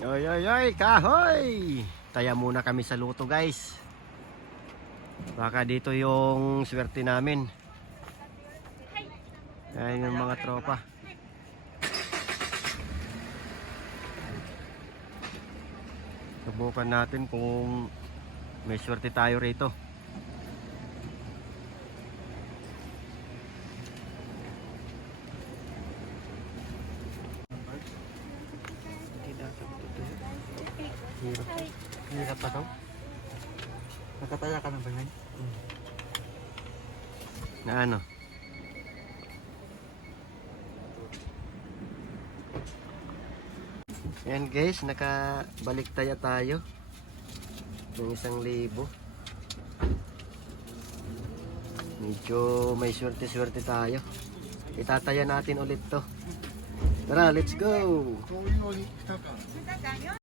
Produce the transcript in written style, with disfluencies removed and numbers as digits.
Yoy, yoy, yoy, kahoy! Taya muna kami sa luto, guys. Baka dito yung swerte namin. Ayan yung mga tropa. Subukan natin kung may swerte tayo rito. Hirap. Hirap pa daw. Nakataya ka na ba yan? Na ano? Yan guys, nakabaliktaya tayo ng 1,000. Medyo may swerte-swerte tayo. Itataya natin ulit to. Tara, let's go!